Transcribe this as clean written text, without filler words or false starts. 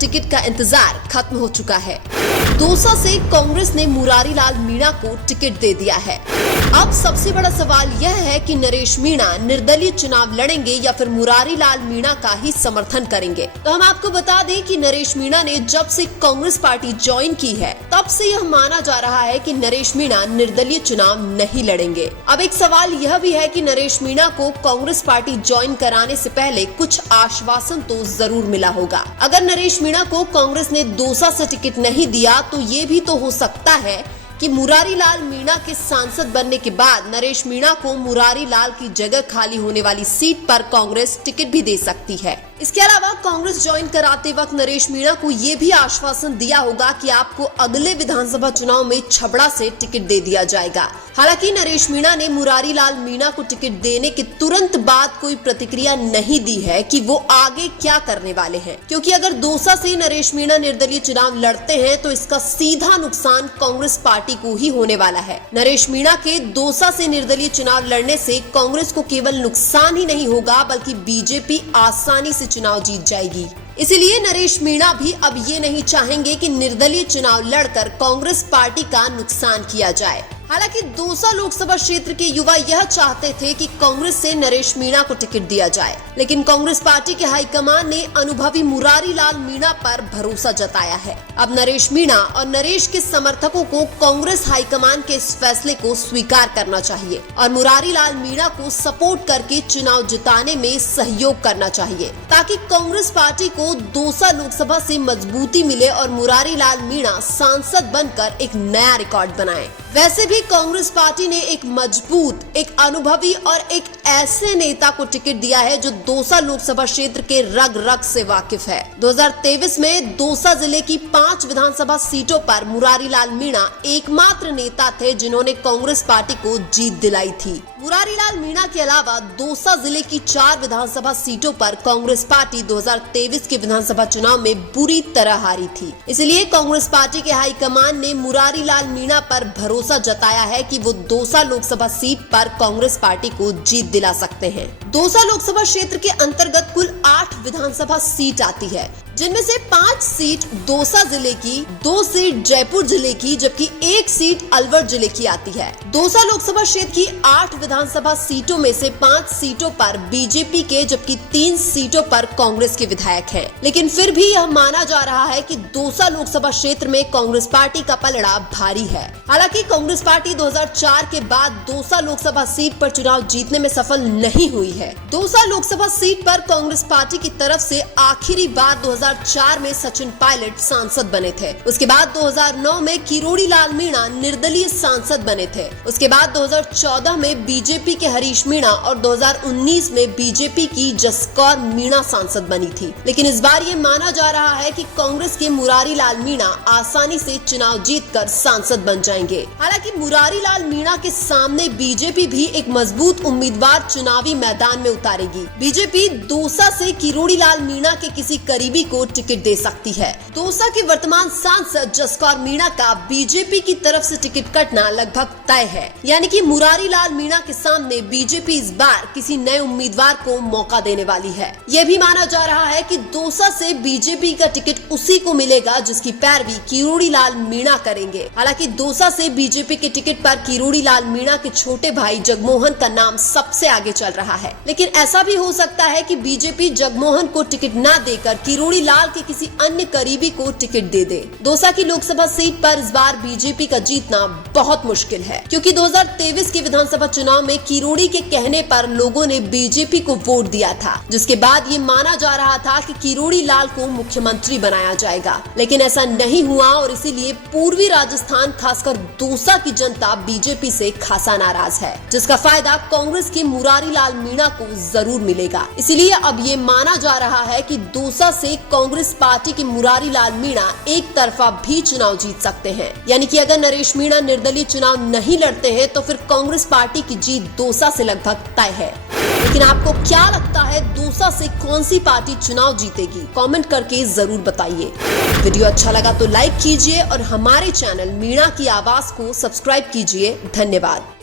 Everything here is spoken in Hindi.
टिकट का इंतजार खत्म हो चुका है। दौसा से कांग्रेस ने मुरारी लाल मीणा को टिकट दे दिया है। अब सबसे बड़ा सवाल यह है कि नरेश मीणा निर्दलीय चुनाव लड़ेंगे या फिर मुरारी लाल मीणा का ही समर्थन करेंगे। तो हम आपको बता दें कि नरेश मीणा ने जब से कांग्रेस पार्टी ज्वाइन की है तब से यह माना जा रहा है कि नरेश मीणा निर्दलीय चुनाव नहीं लड़ेंगे। अब एक सवाल यह भी है कि नरेश मीणा को कांग्रेस पार्टी ज्वाइन कराने से पहले कुछ आश्वासन तो जरूर मिला होगा। अगर नरेश मीणा को कांग्रेस ने दौसा से टिकट नहीं दिया तो ये भी तो हो सकता है कि मुरारी लाल मीणा के सांसद बनने के बाद नरेश मीणा को मुरारी लाल की जगह खाली होने वाली सीट पर कांग्रेस टिकट भी दे सकती है। इसके अलावा कांग्रेस ज्वाइन कराते वक्त नरेश मीणा को ये भी आश्वासन दिया होगा कि आपको अगले विधानसभा चुनाव में छबड़ा से टिकट दे दिया जाएगा। हालांकि नरेश मीणा ने मुरारी लाल मीणा को टिकट देने के तुरंत बाद कोई प्रतिक्रिया नहीं दी है कि वो आगे क्या करने वाले हैं, क्योंकि अगर दौसा से नरेश मीणा निर्दलीय चुनाव लड़ते हैं तो इसका सीधा नुकसान कांग्रेस पार्टी को ही होने वाला है। नरेश मीणा के दौसा से निर्दलीय चुनाव लड़ने से कांग्रेस को केवल नुकसान ही नहीं होगा बल्कि बीजेपी आसानी से चुनाव जीत जाएगी। इसीलिए नरेश मीणा भी अब ये नहीं चाहेंगे कि निर्दलीय चुनाव लड़कर कांग्रेस पार्टी का नुकसान किया जाए। हालांकि दौसा लोकसभा क्षेत्र के युवा यह चाहते थे कि कांग्रेस से नरेश मीणा को टिकट दिया जाए, लेकिन कांग्रेस पार्टी के हाईकमान ने अनुभवी मुरारी लाल मीणा पर भरोसा जताया है। अब नरेश मीणा और नरेश के समर्थकों को कांग्रेस हाईकमान के इस फैसले को स्वीकार करना चाहिए और मुरारी लाल मीणा को सपोर्ट करके चुनाव जिताने में सहयोग करना चाहिए, ताकि कांग्रेस पार्टी को दौसा लोकसभा से मजबूती मिले और मुरारी लाल मीणा सांसद बनकर एक नया रिकॉर्ड बनाए। वैसे भी कांग्रेस पार्टी ने एक मजबूत, एक अनुभवी और एक ऐसे नेता को टिकट दिया है जो दौसा लोकसभा क्षेत्र के रग रग से वाकिफ है। 2023 में दौसा जिले की 5 विधानसभा सीटों पर मुरारी लाल मीणा एकमात्र नेता थे जिन्होंने कांग्रेस पार्टी को जीत दिलाई थी। मुरारी लाल मीणा के अलावा दौसा जिले की 4 विधानसभा सीटों पर कांग्रेस पार्टी 2023 के विधानसभा चुनाव में बुरी तरह हारी थी। इसलिए कांग्रेस पार्टी के हाईकमान ने मुरारी लाल मीणा पर भरोसा जताया है कि वो दौसा लोकसभा सीट पर कांग्रेस पार्टी को जीत दिला सकते हैं। दौसा लोकसभा क्षेत्र के अंतर्गत कुल 8 विधानसभा सीट आती है, जिनमें से 5 सीट दौसा जिले की, 2 सीट जयपुर जिले की, जबकि 1 सीट अलवर जिले की आती है। दौसा लोकसभा क्षेत्र की 8 विधानसभा सीटों में से 5 सीटों पर बीजेपी के, जबकि 3 सीटों पर कांग्रेस के विधायक हैं। लेकिन फिर भी यह माना जा रहा है कि दौसा लोकसभा क्षेत्र में कांग्रेस पार्टी का पलड़ा भारी है। हालांकि कांग्रेस पार्टी 2004 के बाद दौसा लोकसभा सीट पर चुनाव जीतने में सफल नहीं हुई है। दौसा लोकसभा सीट पर कांग्रेस पार्टी की तरफ से आखिरी बार 2004 में सचिन पायलट सांसद बने थे। उसके बाद 2009 में किरोड़ी लाल मीणा निर्दलीय सांसद बने थे। उसके बाद 2014 में बीजेपी के हरीश मीणा और 2019 में बीजेपी की जसकौर मीणा सांसद बनी थी। लेकिन इस बार ये माना जा रहा है कि कांग्रेस के मुरारी लाल मीणा आसानी से चुनाव जीतकर सांसद बन जाएंगे। हालांकि मुरारी लाल मीणा के सामने बीजेपी भी एक मजबूत उम्मीदवार चुनावी मैदान में उतारेगी। बीजेपी दौसा से किरोड़ी लाल मीणा के किसी करीबी को टिकट दे सकती है। दौसा के वर्तमान सांसद जसकौर मीणा का बीजेपी की तरफ से टिकट कटना लगभग तय है, यानी कि मुरारी लाल मीणा के सामने बीजेपी इस बार किसी नए उम्मीदवार को मौका देने वाली है। यह भी माना जा रहा है कि दौसा से बीजेपी का टिकट उसी को मिलेगा जिसकी पैरवी किरोड़ी लाल मीणा करेंगे। हालांकि दौसा से बीजेपी के टिकट पर किरोड़ी लाल मीणा के छोटे भाई जगमोहन का नाम सबसे आगे चल रहा है, लेकिन ऐसा भी हो सकता है कि बीजेपी जगमोहन को टिकट न देकर किरोड़ी लाल के किसी अन्य करीबी को टिकट दे दे। दौसा की लोकसभा सीट पर इस बार बीजेपी का जीतना बहुत मुश्किल है, क्योंकि 2023 के विधानसभा चुनाव में किरोड़ी के कहने पर लोगों ने बीजेपी को वोट दिया था, जिसके बाद ये माना जा रहा था कि किरोड़ी लाल को मुख्यमंत्री बनाया जाएगा। लेकिन ऐसा नहीं हुआ और इसीलिए पूर्वी राजस्थान, खासकर दौसा की जनता बीजेपी से खासा नाराज है, जिसका फायदा कांग्रेस के मुरारी लाल मीणा को जरूर मिलेगा। इसीलिए अब ये माना जा रहा है कि दौसा से कांग्रेस पार्टी के मुरारी लाल मीणा एक तरफा भी चुनाव जीत सकते हैं, यानी कि अगर नरेश मीणा निर्दलीय चुनाव नहीं लड़ते हैं तो फिर कांग्रेस पार्टी की जीत दौसा से लगभग तय है। लेकिन आपको क्या लगता है दौसा से कौन सी पार्टी चुनाव जीतेगी? कमेंट करके जरूर बताइए। वीडियो अच्छा लगा तो लाइक कीजिए और हमारे चैनल मीणा की आवाज को सब्सक्राइब कीजिए। धन्यवाद।